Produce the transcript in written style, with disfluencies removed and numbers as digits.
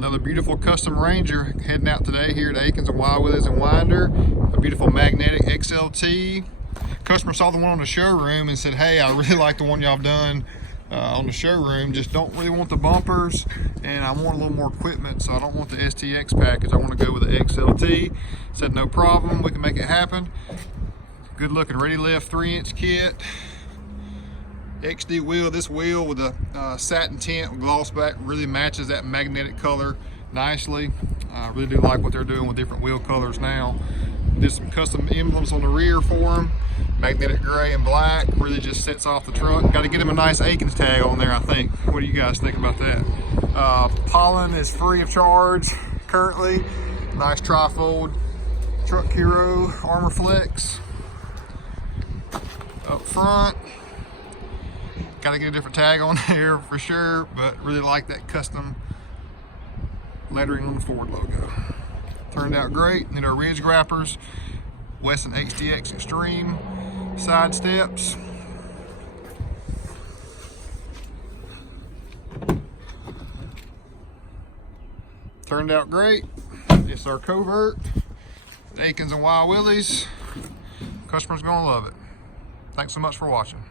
Another beautiful custom Ranger heading out today here at Akins and Willies and Winder. A beautiful magnetic XLT. Customer saw the one on the showroom and said, hey, I really like the one y'all done on the showroom, just don't really want the bumpers and I want a little more equipment, so I don't want the STX package, I want to go with the XLT. Said no problem, we can make it happen. Good looking ReadyLIFT 3-inch kit. XD wheel, this wheel with a satin tint with gloss back really matches that magnetic color nicely. I really do like what they're doing with different wheel colors now. Did some custom emblems on the rear for them. Magnetic gray and black, really just sets off the truck. Got to get him a nice Akins tag on there, I think. What do you guys think about that? Pollen is free of charge currently. Nice trifold Truck Hero Armor Flex up front. Got to get a different tag on there for sure, but really like that custom lettering on the Ford logo. Turned out great. And then our ridge grappers, Wesson XTX Extreme side steps. Turned out great. It's our covert, Akins and Willies. Customer's gonna love it. Thanks so much for watching.